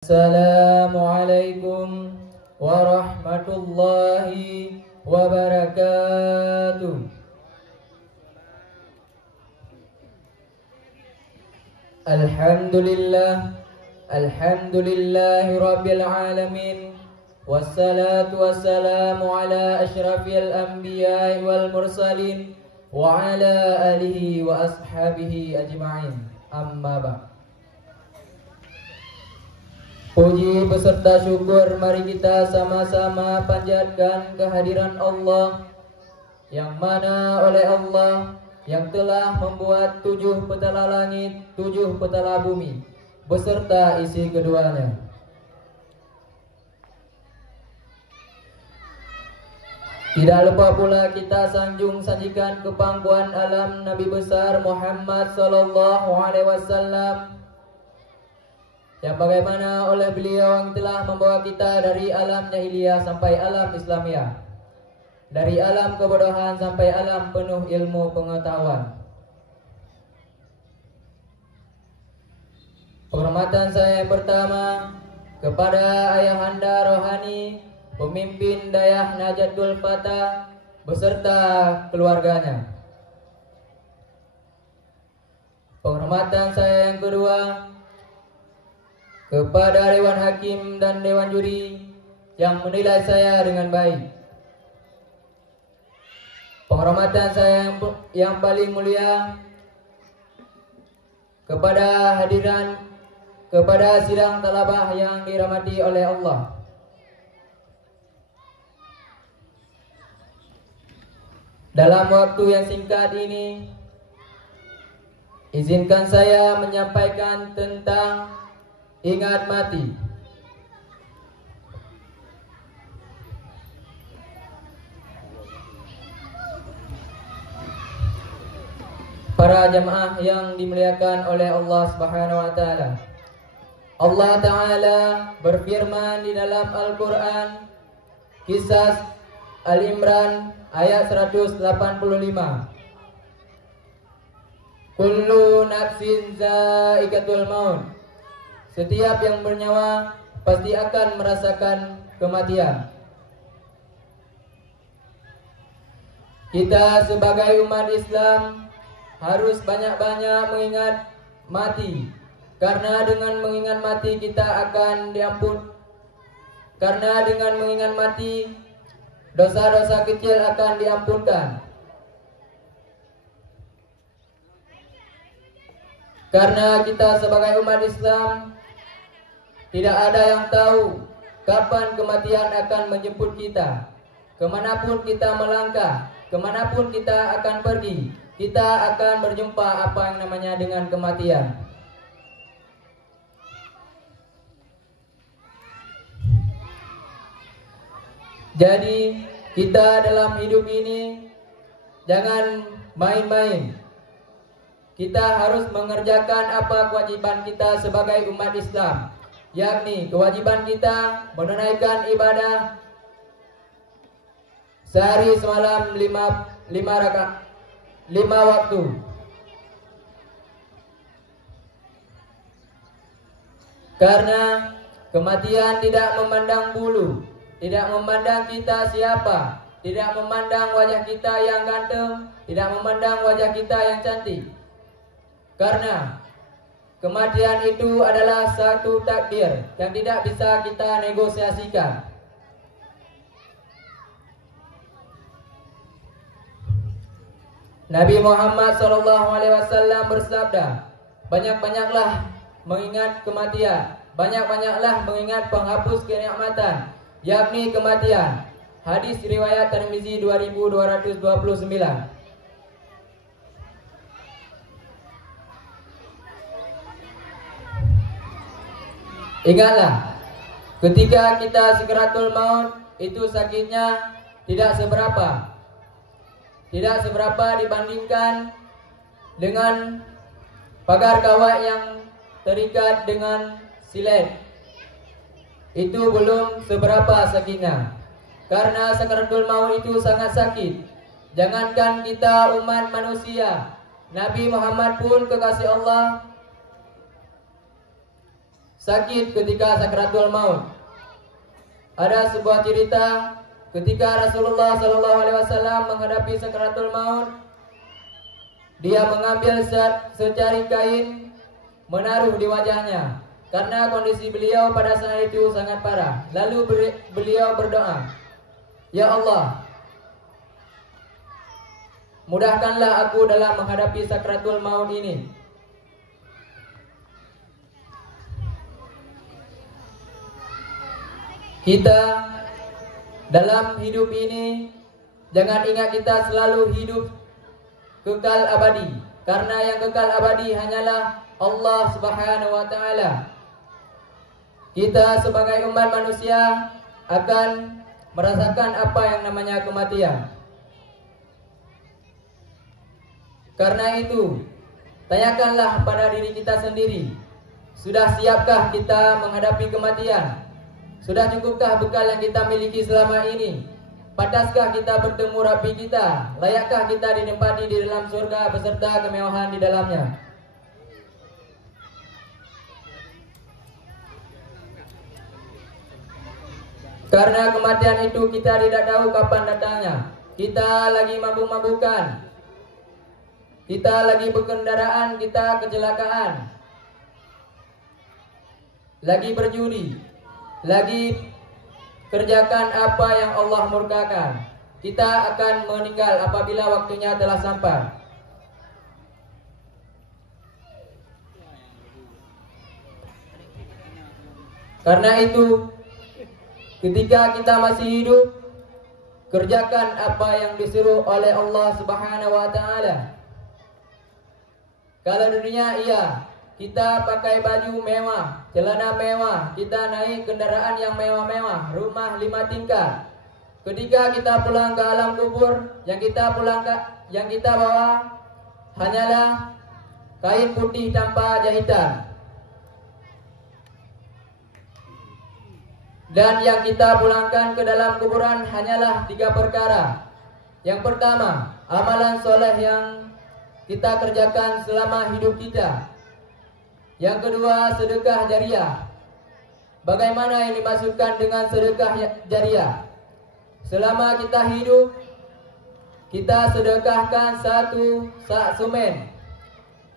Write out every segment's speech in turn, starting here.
Assalamualaikum warahmatullahi wabarakatuh. Alhamdulillahi rabbil alamin. Wassalatu wassalamu ala asyrafil anbiya'i wal mursalin wa ala alihi wa ashabihi ajma'in. Amma ba'd. Puji beserta syukur mari kita sama-sama panjatkan kehadiran Allah, yang mana oleh Allah yang telah membuat 7 petala langit, 7 petala bumi beserta isi keduanya. Tidak lupa pula kita sanjung sajikan kepangkuan alam Nabi besar Muhammad sallallahu alaihi wasallam, yang bagaimana oleh beliau yang telah membawa kita dari alam jahiliyah sampai alam Islamiyah, dari alam kebodohan sampai alam penuh ilmu pengetahuan. Penghormatan saya yang pertama kepada ayahanda rohani, pemimpin Dayah Najatul Fatah beserta keluarganya. Penghormatan saya yang kedua kepada Dewan Hakim dan Dewan Juri yang menilai saya dengan baik. Penghormatan saya yang paling mulia kepada sidang talabah yang dirahmati oleh Allah. Dalam waktu yang singkat ini, izinkan saya menyampaikan tentang ingat mati. Para jamaah yang dimuliakan oleh Allah Subhanahu wa taala. Allah taala berfirman di dalam Al-Qur'an, Kisah Al-Imran ayat 185. Kullu nafsin za'iqatul maut. Setiap yang bernyawa pasti akan merasakan kematian. Kita sebagai umat Islam harus banyak-banyak mengingat mati, karena dengan mengingat mati kita akan diampun. Karena dengan mengingat mati dosa-dosa kecil akan diampunkan. Karena kita sebagai umat Islam tidak ada yang tahu kapan kematian akan menjemput kita. Kemanapun kita melangkah, kemanapun kita akan pergi, kita akan berjumpa apa yang namanya dengan kematian. Jadi kita dalam hidup ini jangan main-main. Kita harus mengerjakan apa kewajiban kita sebagai umat Islam, yakni kewajiban kita menunaikan ibadah sehari semalam 5 waktu. Karena kematian tidak memandang bulu, tidak memandang kita siapa, tidak memandang wajah kita yang ganteng, tidak memandang wajah kita yang cantik. Karena kematian itu adalah satu takdir yang tidak bisa kita negosiasikan. Nabi Muhammad SAW bersabda, banyak-banyaklah mengingat kematian, banyak-banyaklah mengingat penghapus kenikmatan, yakni kematian. Hadis riwayat Tirmizi 2229. Ingatlah, ketika kita sakaratul maut, itu sakitnya tidak seberapa dibandingkan dengan pagar kawat yang terikat dengan silet. Itu belum seberapa sakitnya. Karena sakaratul maut itu sangat sakit. Jangankan kita umat manusia, Nabi Muhammad pun kekasih Allah sakit ketika sakratul maut. Ada sebuah cerita ketika Rasulullah SAW menghadapi sakratul maut, dia mengambil secari kain menaruh di wajahnya karena kondisi beliau pada saat itu sangat parah. Lalu beliau berdoa, "Ya Allah, mudahkanlah aku dalam menghadapi sakratul maut ini." Kita dalam hidup ini jangan ingat kita selalu hidup kekal abadi, karena yang kekal abadi hanyalah Allah Subhanahu wa taala. Kita sebagai umat manusia akan merasakan apa yang namanya kematian. Karena itu, tanyakanlah pada diri kita sendiri, sudah siapkah kita menghadapi kematian? Sudah cukupkah bekal yang kita miliki selama ini? Pantaskah kita bertemu Rabbi kita? Layakkah kita ditempati di dalam surga beserta kemewahan di dalamnya? Karena kematian itu kita tidak tahu kapan datangnya. Kita lagi mabuk-mabukan, kita lagi berkendaraan, kita kecelakaan, lagi berjudi, lagi kerjakan apa yang Allah murkakan. Kita akan meninggal apabila waktunya telah sampai. Karena itu, ketika kita masih hidup, kerjakan apa yang disuruh oleh Allah Subhanahu wa taala. Kalau dunia iya, kita pakai baju mewah, celana mewah, kita naik kendaraan yang mewah-mewah, rumah 5 tingkat. Ketika kita pulang ke alam kubur, yang kita bawa hanyalah kain putih tanpa jahitan. Dan yang kita pulangkan ke dalam kuburan hanyalah 3 perkara. Yang pertama, amalan soleh yang kita kerjakan selama hidup kita. Yang kedua, sedekah jariah. Bagaimana yang dimaksudkan dengan sedekah jariah? Selama kita hidup, kita sedekahkan 1 sak semen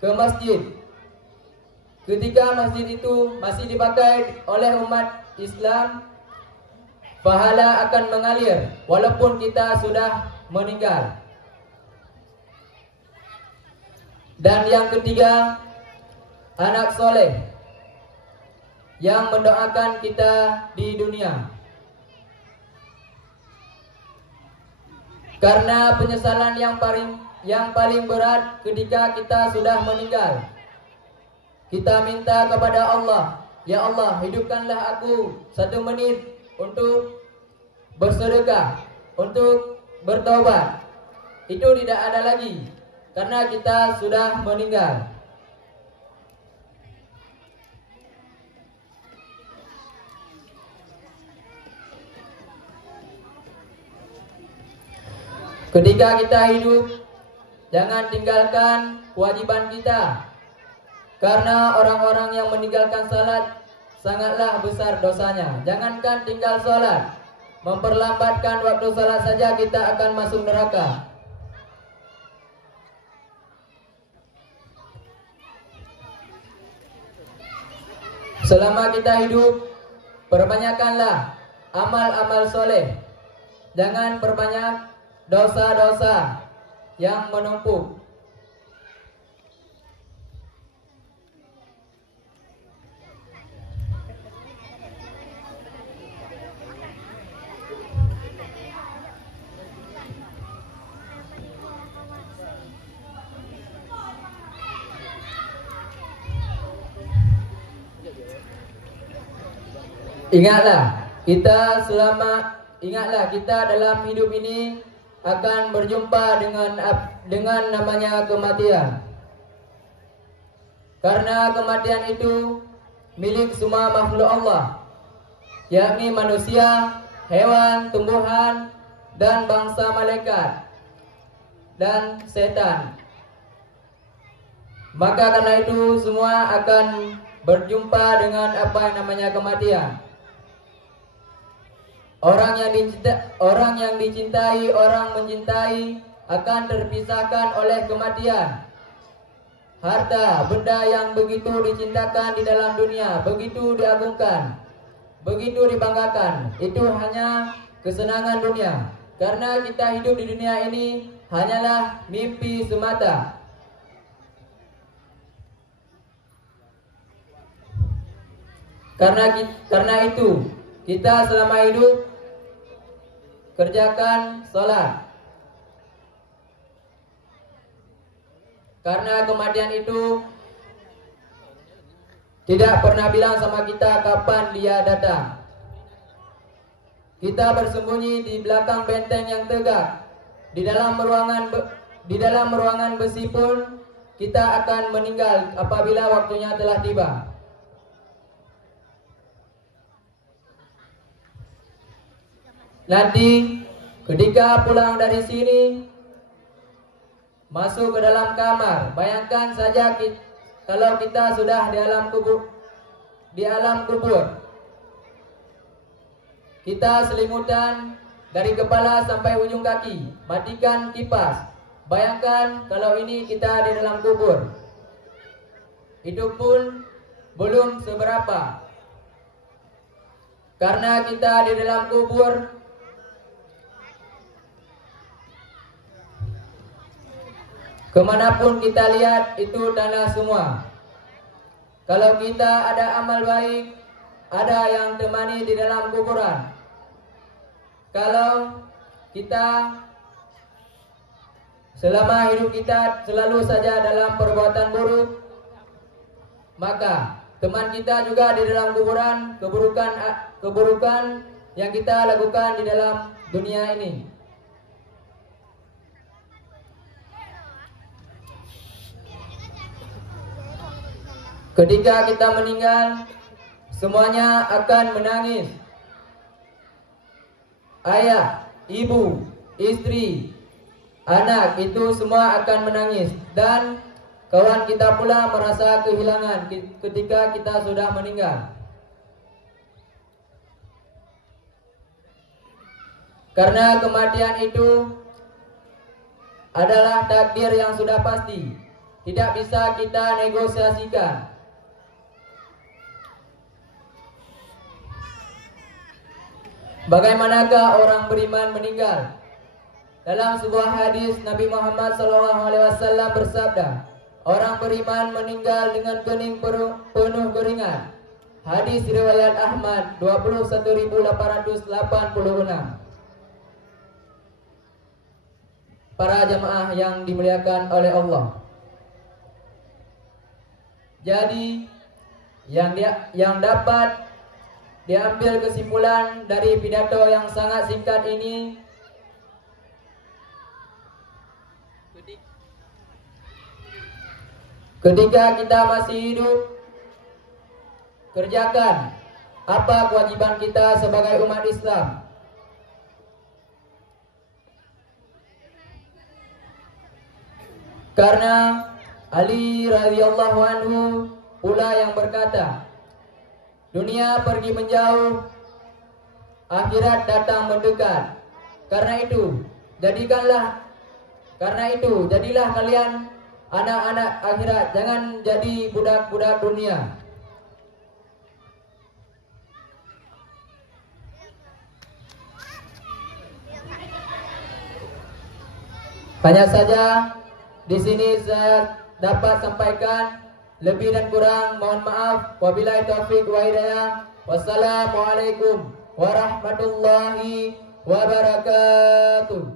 ke masjid. Ketika masjid itu masih dipakai oleh umat Islam, pahala akan mengalir walaupun kita sudah meninggal. Dan yang ketiga, anak soleh yang mendoakan kita di dunia. Karena penyesalan yang paling berat ketika kita sudah meninggal, kita minta kepada Allah, "Ya Allah, hidupkanlah aku 1 menit untuk bersedekah, untuk bertobat." Itu tidak ada lagi karena kita sudah meninggal. Ketika kita hidup, jangan tinggalkan kewajiban kita. Karena orang-orang yang meninggalkan salat sangatlah besar dosanya. Jangankan tinggal salat, memperlambatkan waktu salat saja kita akan masuk neraka. Selama kita hidup, perbanyakkanlah amal-amal soleh. Jangan perbanyak dosa-dosa yang menumpuk. Ingatlah kita dalam hidup ini akan berjumpa dengan namanya kematian. Karena kematian itu milik semua makhluk Allah, yakni manusia, hewan, tumbuhan, dan bangsa malaikat dan setan. Maka karena itu semua akan berjumpa dengan apa yang namanya kematian. Orang yang dicintai, orang mencintai akan terpisahkan oleh kematian. Harta, benda yang begitu dicintakan di dalam dunia, begitu diagungkan, begitu dibanggakan, itu hanya kesenangan dunia. Karena kita hidup di dunia ini hanyalah mimpi semata. Karena itu kita selama hidup kerjakan sholat. Karena kematian itu tidak pernah bilang sama kita kapan dia datang. Kita bersembunyi di belakang benteng yang tegak. Di dalam ruangan besi pun kita akan meninggal apabila waktunya telah tiba. Nanti ketika pulang dari sini, masuk ke dalam kamar, bayangkan saja kalau kita sudah di alam kubur. Kita selimutan dari kepala sampai ujung kaki, matikan kipas. Bayangkan kalau ini kita di dalam kubur. Itu pun belum seberapa. Karena kita di dalam kubur, kemanapun kita lihat itu tanah semua. Kalau kita ada amal baik, ada yang temani di dalam kuburan. Kalau kita selama hidup kita selalu saja dalam perbuatan buruk, maka teman kita juga di dalam kuburan, keburukan yang kita lakukan di dalam dunia ini. Ketika kita meninggal, semuanya akan menangis. Ayah, ibu, istri, anak itu semua akan menangis. Dan kawan kita pula merasa kehilangan ketika kita sudah meninggal. Karena kematian itu adalah takdir yang sudah pasti, tidak bisa kita negosiasikan. Bagaimanakah orang beriman meninggal? Dalam sebuah hadis Nabi Muhammad SAW bersabda, orang beriman meninggal dengan kening penuh keringat. Hadis riwayat Ahmad 21.886. Para jamaah yang dimuliakan oleh Allah. Jadi yang dapat diambil kesimpulan dari pidato yang sangat singkat ini, ketika kita masih hidup, kerjakan apa kewajiban kita sebagai umat Islam. Karena Ali radhiyallahu anhu pula yang berkata, dunia pergi menjauh, akhirat datang mendekat. Karena itu, jadilah kalian anak-anak akhirat, jangan jadi budak-budak dunia. Hanya saja di sini saya dapat sampaikan. Lebih dan kurang mohon maaf. Wabillahi taufiq wa hidayah. Wassalamualaikum warahmatullahi wabarakatuh.